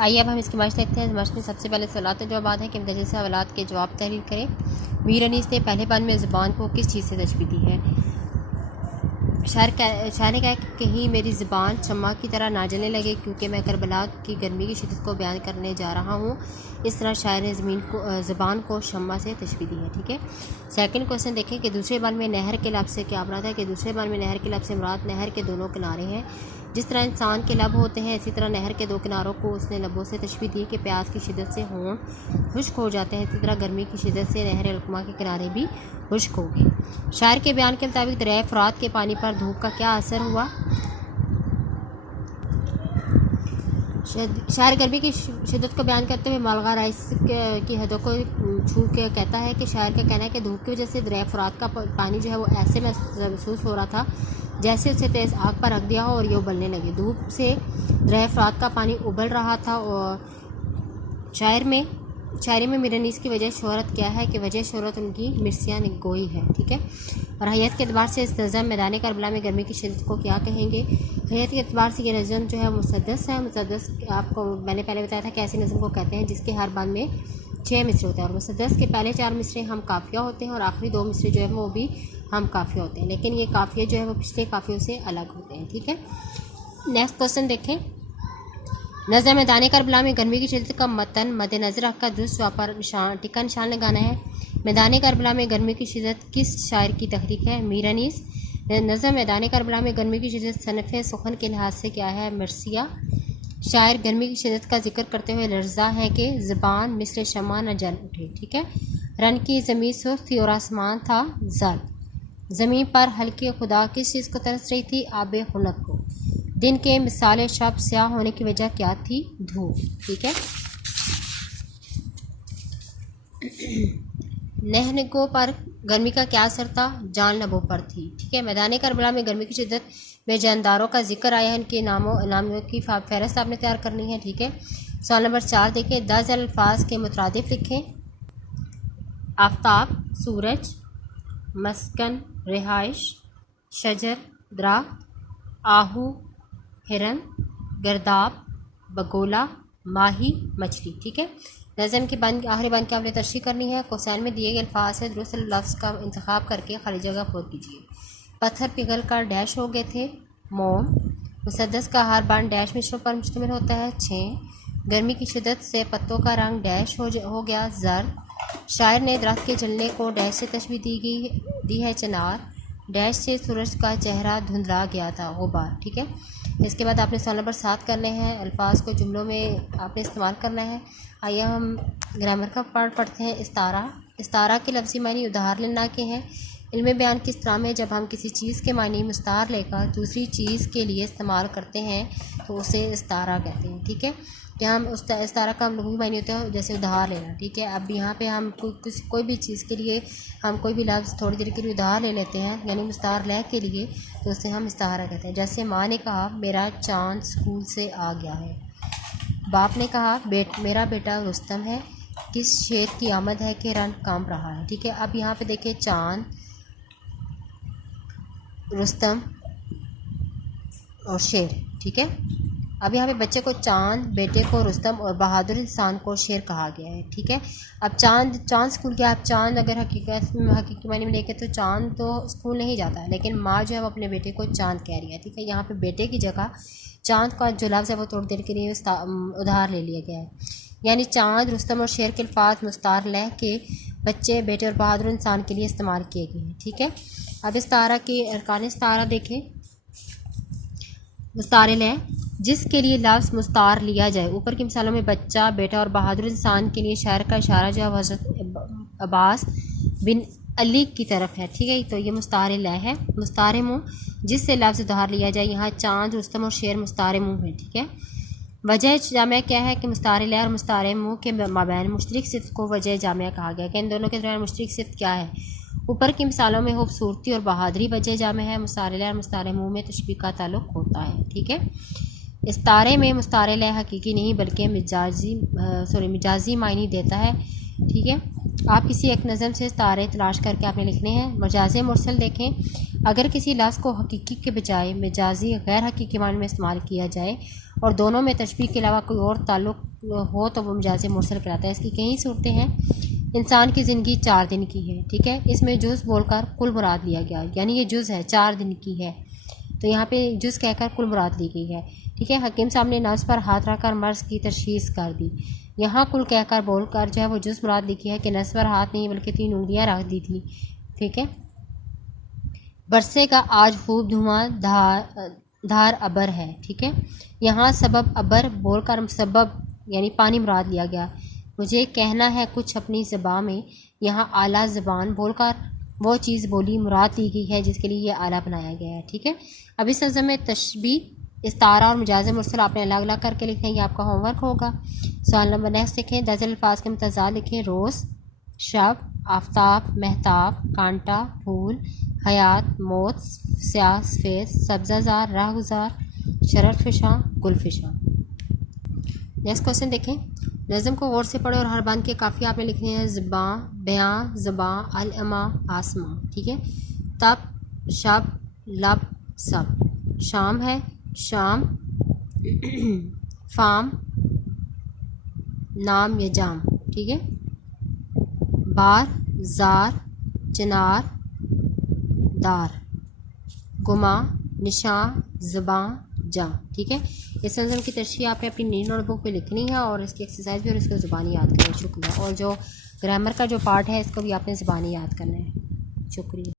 आइए अब हम इसकी माश देखते हैं। माश में सबसे पहले सवालात जवाब है कि मुतअद्दिद सवालात के जवाब तहरीर करें। मीर अनीस ने पहले बंद में ज़ुबान को किस चीज़ से तशबीह दी है? शायर ने कहा कि कहीं मेरी ज़ुबान शम्मा की तरह ना जलने लगे क्योंकि मैं करबला की गर्मी की शिद्दत को बयान करने जा रहा हूँ। इस तरह शायर ने ज़ुबान को शम्मा से तशबीह दी है। ठीक है। सेकंड क्वेश्चन देखें कि दूसरे बार में नहर के लफ्ज़ से क्या मुराद है? कि दूसरे बार में नहर के लफ्ज़ से मुराद नहर के दोनों किनारे हैं। जिस तरह इंसान के लब होते हैं इसी तरह नहर के दो किनारों को उसने लबों से तशबीह दी कि प्यास की शिद्दत से होंठ खुश्क हो जाते हैं, इसी तरह गर्मी की शिद्दत से नहर अलकुमा के किनारे भी खुश्क हो गए। शायर के बयान के मुताबिक दरिया फ़ुरात के पानी पर धूप का क्या असर हुआ? शायर गर्मी की शिद्दत को बयान करते हुए मालगा राइस की हदों को छू के कहता है कि शायर का कहना है कि धूप की वजह से दरिया फ़ुरात का पानी जो है वो ऐसे महसूस हो रहा था जैसे उसे तेज़ आग पर रख दिया हो और ये उबलने लगे। धूप से दरिया फ़ुरात का पानी उबल रहा था। और शायरी में मीर अनीस की वजह शोहरत क्या है? कि वजह शोहरत उनकी मिर्सियाँ गोई है। ठीक है। और हैयत के अतबार से इस नज़म मैदान करबला में गर्मी की शिद्दत को क्या कहेंगे? हैयत के अतबार से ये नज़म जो है मुसद्दस है। मुसद्दस आपको मैंने पहले बताया था कि ऐसी नज़म को कहते हैं जिसके हर बांध में 6 मिसरे होते हैं और मुसद्दस के पहले 4 मिसरे हम काफ़िया होते हैं और आखिरी 2 मिसरे जो है वो भी हम काफ़िया होते हैं, लेकिन ये काफ़िया जो है वो पिछले काफ़ियों से अलग होते हैं। ठीक है। नेक्स्ट क्वेश्चन देखें। नज़म मैदान करबला में गर्मी की शिद्दत का मतन मद्देनज़र रखकर दुरुस्त पर टिका निशान लगाना है। मैदान करबला में गर्मी की शिद्दत किस शायर की तहरीक है? मीर अनीस। नज़म मैदान करबला में गर्मी की शिद्दत सनफ़ सुखन के लिहाज से क्या है? मरसिया। शायर गर्मी की शिद्दत का जिक्र करते हुए लर्जा है कि ज़बान मिस्र शमा न जल उठे। ठीक है। रन की ज़मीन सुर्ख थी और आसमान था जर्द। ज़मीन पर हल्की खुदा किस चीज़ को तरस रही थी? आब खुनक को। दिन के मिसाल शब स्याह होने की वजह क्या थी? धूप। ठीक है। नहनगों पर गर्मी का क्या असर था? जान लबों पर थी। ठीक है। मैदान करबला में गर्मी की शिद्दत में जानदारों का जिक्र आया है, इनके नामों की फहरिस्त आपने तैयार करनी है। ठीक है। सवाल नंबर 4 देखें। 10 अल्फाज के मुतरादिफ लिखें। आफ्ताब, सूरज, मस्कन, रिहाइश, शजर, दरख्त, आहू, हिरन, गर्दाब, बगोला, माही, मछली। ठीक है। नज़म की आखिरी बंद की आपने तशरीह करनी है। क्वेश्चन में दिए गए अल्फाज से दुरुस्त लफ्ज़ का इंतखाब करके खाली जगह पूर कीजिए। पत्थर पिघल कर डैश हो गए थे। मोम। मुसद्दस का हर बांध डैश मिसरों पर मुश्तमिल होता है। 6 गर्मी की शिद्दत से पत्तों का रंग डैश हो गया जर्द। शायर ने दरख्त के जलने को डैश से तशबीह दी है। चिनार। डैश से सूरज का चेहरा धुंधला गया था। गुबार। ठीक है। इसके बाद आपने सवाल नंबर 7 करने हैं। अल्फाज को जुमलों में आपने इस्तेमाल करना है। आइए हम ग्रामर का पार्ट पढ़ते हैं। इस्तारा के लफ्ज़ी मानी उधार लेना के हैं। इल्म बयान की इस्तेमाल में जब हम किसी चीज़ के मानी मुस्तार लेकर दूसरी चीज़ के लिए इस्तेमाल करते हैं तो उसे इस्तारा कहते हैं। ठीक है। यहाँ हम उस इस्तारा का हम लघु मानी होता है जैसे उधार लेना। ठीक है। अब यहाँ पे हम कोई भी चीज़ के लिए हम कोई भी लफ्ज़ थोड़ी देर के लिए उधार ले लेते हैं यानी मुस्तार ले के लिए, तो उसे हम इस्तारा कहते हैं। जैसे माँ ने कहा मेरा चाँद स्कूल से आ गया है। बाप ने कहा मेरा बेटा रुस्तम है। किस शेर की आमद है कि रन कांप रहा है। ठीक है। अब यहाँ पे देखिए चाँद, रुस्तम और शेर। ठीक है। अब यहाँ पे बच्चे को चांद, बेटे को रुस्तम और बहादुर इंसान को शेर कहा गया है। ठीक है। अब चांद स्कूल गया। अब चांद अगर हकीकी मायने में देखें तो चांद तो स्कूल नहीं जाता है, लेकिन माँ जो है वो अपने बेटे को चांद कह रही है। ठीक है। यहाँ पे बेटे की जगह चांद का जो लफ्ज़ है वो थोड़ी देर के लिए उधार ले लिया गया है। यानी चांद, रुस्तम और शेर के अल्फाज मुस्तार लह के बच्चे, बेटे और बहादुर इंसान के लिए इस्तेमाल किए गए हैं। ठीक है। अब इस्तारा की अरकान इस्तारा देखें। मुस्तार लह जिसके लिए लफ्ज़ मुस्तार लिया जाए। ऊपर की मिसालों में बच्चा, बेटा और बहादुर इंसान के लिए शायर का इशारा जो है हज़रत अब्बास बिन अली की तरफ है। ठीक है। तो ये मुस्तार लह है। मुस्तार मुँह जिससे लफ्ज़ उधार लिया जाए। यहाँ चाँद, रुस्तम और शेर मुस्तार मुँह है। ठीक है। वजह जामिया क्या है? कि मुस्तार लह और मुस्तार मुँह के माबैन मुश्तरक सिफ़त को वजह जामिया कहा गया। कि इन दोनों के दरमियान मुश्तरक सिफ़त क्या है? ऊपर की मिसालों में खूबसूरती और बहादुरी वजह जामे है। मुस्तार लह और मुस्तार मुँह में तशबीह का ताल्लुक़ होता है। ठीक है। इस्तारे में मुस्तार लह हकीकी नहीं बल्कि मिजाजी मायनी देता है। ठीक है। आप किसी एक नज़म से इस्तारे तलाश करके आपने लिखने हैं। मजाज़े मुरसल देखें। अगर किसी लफ्ज़ को हकीकी के बजाय मजाजी गैर हकीकी मायने में इस्तेमाल किया जाए और दोनों में तशबीह के अलावा कोई और ताल्लुक़ हो तो वो मजाज़ मुरसल कहलाता है। इसकी कई सूरतें हैं। इंसान की ज़िंदगी 4 दिन की है, ठीक है। इसमें जुज़ बोलकर कुल मुराद लिया गया, यानी ये जुज़ है 4 दिन की है, तो यहाँ पे जुज़ कहकर कुल मुराद ली गई है, ठीक है। हकीम साहब ने नफ्स पर हाथ रखकर मर्ज़ की तशख़ीस कर दी। यहाँ कुल कहकर बोलकर जो है वो जुज़ मुराद लिखी है कि नफ्स पर हाथ नहीं बल्कि 3 उंगलियाँ रख दी थी, ठीक है। बरसे का आज खूब धुआं धार अबर है, ठीक है। यहाँ सबब अबर बोलकर सबब यानी पानी मुराद लिया गया। मुझे कहना है कुछ अपनी ज़बान में, यहाँ आला ज़बान बोलकर वो चीज़ बोली मुराद ली गई है जिसके लिए ये आला बनाया गया है, ठीक है। अब इस नज़म में तशबीह, इस्तारा और मजाज़ मुरसल आपने अलग अलग करके लिखना है, ये आपका होमवर्क होगा। सवाल नंबर नेक्स्ट लिखें, दर्जन अल्फाज के मुतज़ाद लिखें। रोज़, शब, आफ्ताब, महताब, कांटा, फूल, हयात, मौत, स्याह, सफ़ेद, सब्ज़ाज़ार, राहगुज़ार, शररफिशा, गुलफिशा। नेक्स्ट क्वेश्चन देखें, नज़म को गौर से पढ़े और हर बांध के काफ़ी आपने लिखने हैं। ज़बां, बयां, ज़बां, अलअमा, आसमां, ठीक है। तब, शब, लब, सब। शाम है, शाम, फाम, नाम या जाम, ठीक है। बार, जार, चिनार, दार। गुमा, निशान, ज़बां, जां, ठीक है। इस नज़म की तशरीह आपने अपनी नील नोटबुक पे लिखनी है और इसकी एक्सरसाइज भी और इसको ज़ुबानी याद करना है। शुक्रिया। और जो ग्रामर का जो पार्ट है इसको भी आपने ज़ुबानी याद करना है। शुक्रिया।